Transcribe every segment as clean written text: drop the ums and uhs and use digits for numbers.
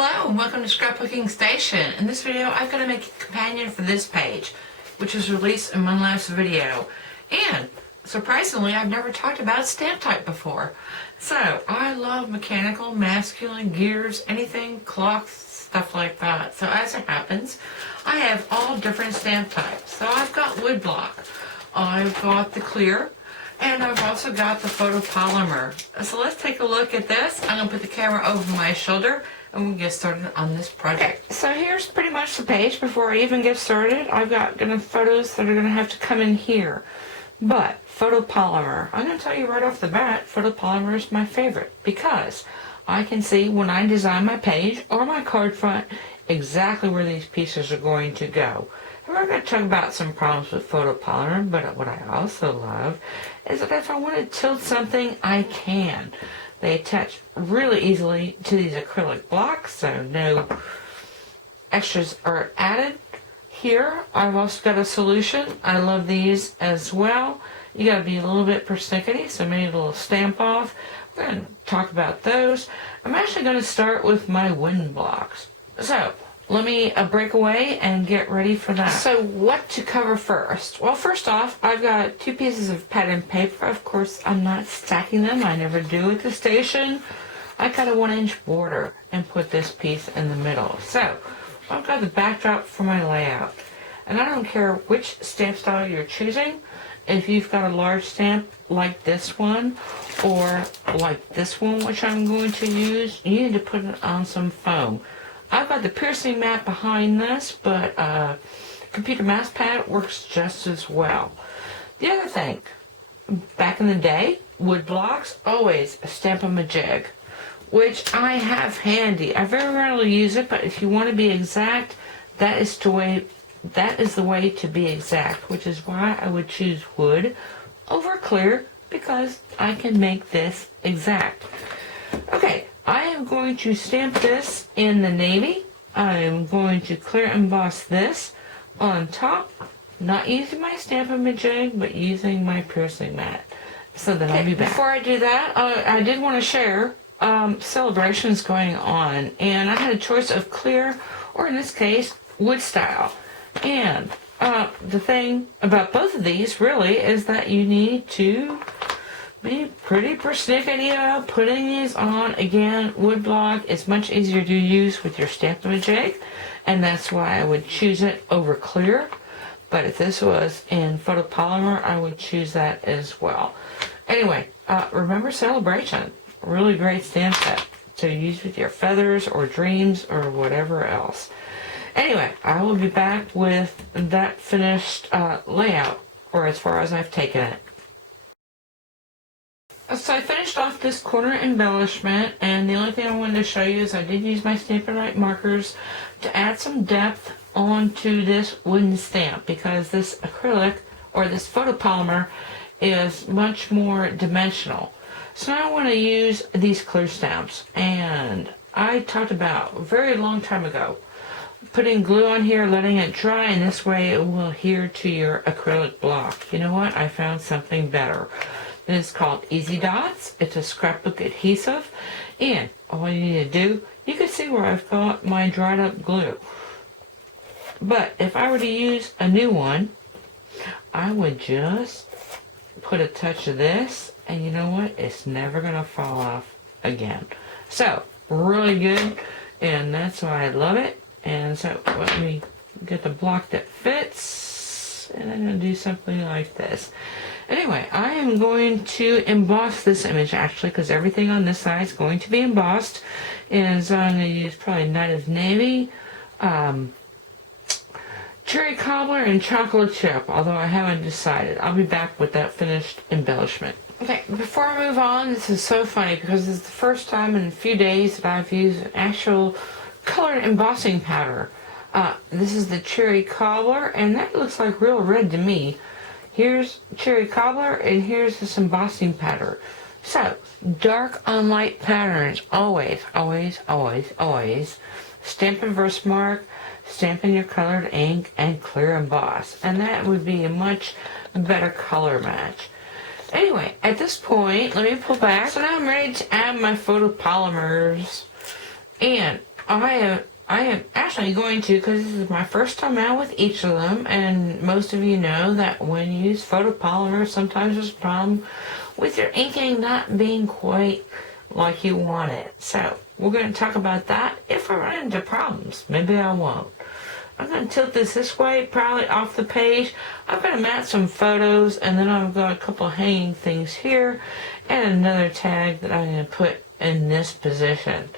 Hello and welcome to Scrapbooking Station. In this video I'm going to make a companion for this page, which was released in my last video. And surprisingly, I've never talked about stamp type before. So I love mechanical, masculine, gears, anything, clocks, stuff like that. So as it happens, I have all different stamp types. So I've got woodblock, I've got the clear, and I've also got the photopolymer. So let's take a look at this. I'm going to put the camera over my shoulder and we'll get started on this project. Okay, so here's pretty much the page. Before I even get started, I've got photos that are going to have to come in here. But photopolymer, I'm going to tell you right off the bat, photopolymer is my favorite because I can see when I design my page or my card front exactly where these pieces are going to go. And we're going to talk about some problems with photopolymer, but what I also love is that if I want to tilt something, I can. They attach really easily to these acrylic blocks, so no extras are added. Here, I've also got a solution. I love these as well. You got to be a little bit persnickety, so maybe a little stamp off. We're going to talk about those. I'm actually going to start with my wind blocks. So, let me break away and get ready for that. So what to cover first? Well, first off, I've got 2 pieces of patterned paper. Of course, I'm not stacking them. I never do at the station. I cut a 1-inch border and put this piece in the middle. So I've got the backdrop for my layout. And I don't care which stamp style you're choosing. If you've got a large stamp like this one or like this one, which I'm going to use, you need to put it on some foam. I've got the piercing mat behind this, but computer mouse pad works just as well. The other thing, back in the day, wood blocks, always stamp them a jig, which I have handy. I very rarely use it, but if you want to be exact, that is the way to be exact, which is why I would choose wood over clear, because I can make this exact. Okay. I am going to stamp this in the navy. I am going to clear emboss this on top, not using my Stampin' Jig, but using my piercing mat. So then I'll be back. Before I do that, I did want to share celebrations going on, and I had a choice of clear, or in this case, wood style. And the thing about both of these really is that you need to be pretty persnickety about putting these on. Again, wood block is much easier to use with your Stampin' Jig, and that's why I would choose it over clear. But if this was in photopolymer, I would choose that as well. Anyway, remember Celebration. Really great stamp set to use with your feathers or dreams or whatever else. Anyway, I will be back with that finished layout, or as far as I've taken it. So I finished off this corner embellishment, and the only thing I wanted to show you is I did use my Stampin' Right markers to add some depth onto this wooden stamp, because this acrylic, or this photopolymer, is much more dimensional. So now I want to use these clear stamps, and I talked about a very long time ago putting glue on here, letting it dry, and this way it will adhere to your acrylic block. You know what? I found something better. It's called Easy Dots. It's a scrapbook adhesive, and all you need to do, you can see where I've got my dried up glue. But if I were to use a new one, I would just put a touch of this, and you know what? It's never going to fall off again. So, really good, and that's why I love it. And so, let me get the block that fits, and I'm going to do something like this. Anyway, I am going to emboss this image, actually, because everything on this side is going to be embossed. And so I'm going to use probably Night of Navy, Cherry Cobbler, and Chocolate Chip, although I haven't decided. I'll be back with that finished embellishment. Okay, before I move on, this is so funny because this is the first time in a few days that I've used an actual colored embossing powder. This is the Cherry Cobbler, and that looks like real red to me. Here's Cherry Cobbler, and here's this embossing pattern. So, dark on light patterns, always, always, always, always. Stampin' Versamark, stampin' your colored ink, and clear emboss. And that would be a much better color match. Anyway, at this point, let me pull back. So now I'm ready to add my photopolymers. And I am actually going to, because this is my first time out with each of them, and most of you know that when you use photopolymer, sometimes there's a problem with your inking not being quite like you want it. So we're going to talk about that if I run into problems. Maybe I won't. I'm going to tilt this way, probably off the page. I'm going to mount some photos, and then I've got a couple hanging things here, and another tag that I'm going to put in this position.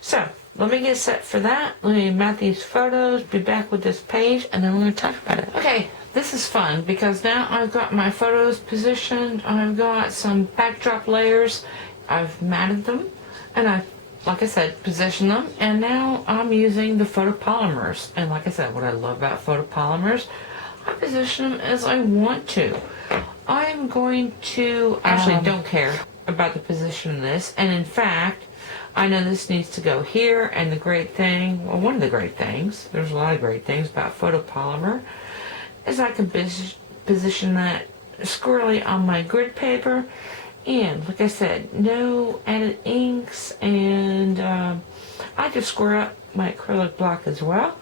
So let me get set for that. Let me mount these photos, be back with this page, and then we're going to talk about it. Okay, this is fun because now I've got my photos positioned. I've got some backdrop layers. I've mounted them, and I've, like I said, positioned them, and now I'm using the photopolymers. And like I said, what I love about photopolymers, I position them as I want to. I'm going to, actually don't care about the position of this, and in fact, I know this needs to go here, and the great thing, well, one of the great things, there's a lot of great things about photopolymer, is I can position that squarely on my grid paper, and like I said, no added inks, and I just square up my acrylic block as well.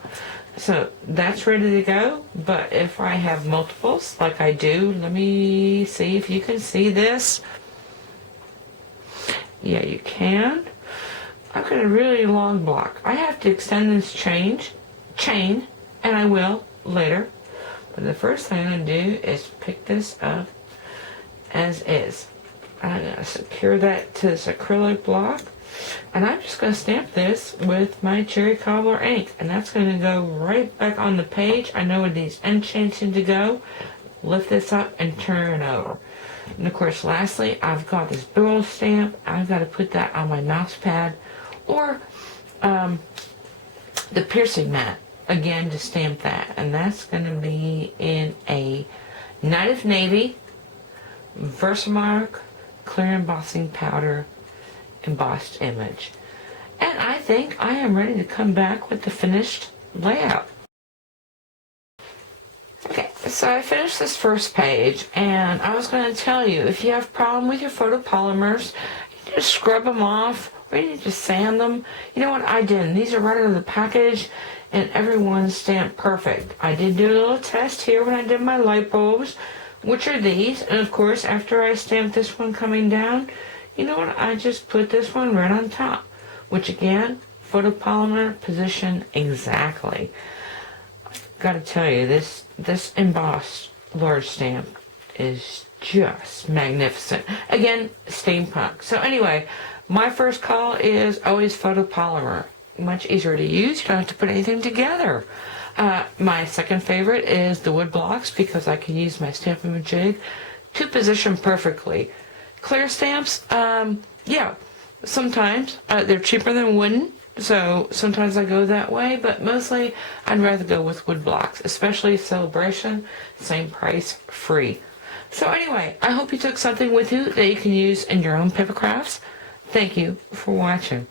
So that's ready to go, but if I have multiples, like I do, let me see if you can see this. Yeah, you can. I've got a really long block. I have to extend this chain, and I will later. But the first thing I'm going to do is pick this up as is. I'm going to secure that to this acrylic block, and I'm just going to stamp this with my cherry cobbler ink, and that's going to go right back on the page. I know where these end chains need to go. Lift this up and turn it over. And of course, lastly, I've got this barrel stamp. I've got to put that on my mouse pad, or the piercing mat, again, to stamp that. And that's going to be in a Night of Navy Versamark clear embossing powder embossed image. And I think I am ready to come back with the finished layout. Okay, so I finished this first page, and I was going to tell you, if you have a problem with your photopolymers, you just scrub them off, or you just sand them. You know what I did? These are right out of the package, and everyone's stamped perfect. I did do a little test here when I did my light bulbs, which are these, and of course, after I stamped this one coming down, you know what? I just put this one right on top, which again, photopolymer position exactly. Got to tell you, this embossed large stamp is just magnificent. Again, steampunk. So anyway, my first call is always photopolymer. Much easier to use. You don't have to put anything together. My second favorite is the wood blocks, because I can use my Stampin' Jig to position perfectly. Clear stamps, yeah, sometimes they're cheaper than wooden. So sometimes I go that way, but mostly I'd rather go with wood blocks, especially Celebration, same price, free. So anyway, I hope you took something with you that you can use in your own paper crafts. Thank you for watching.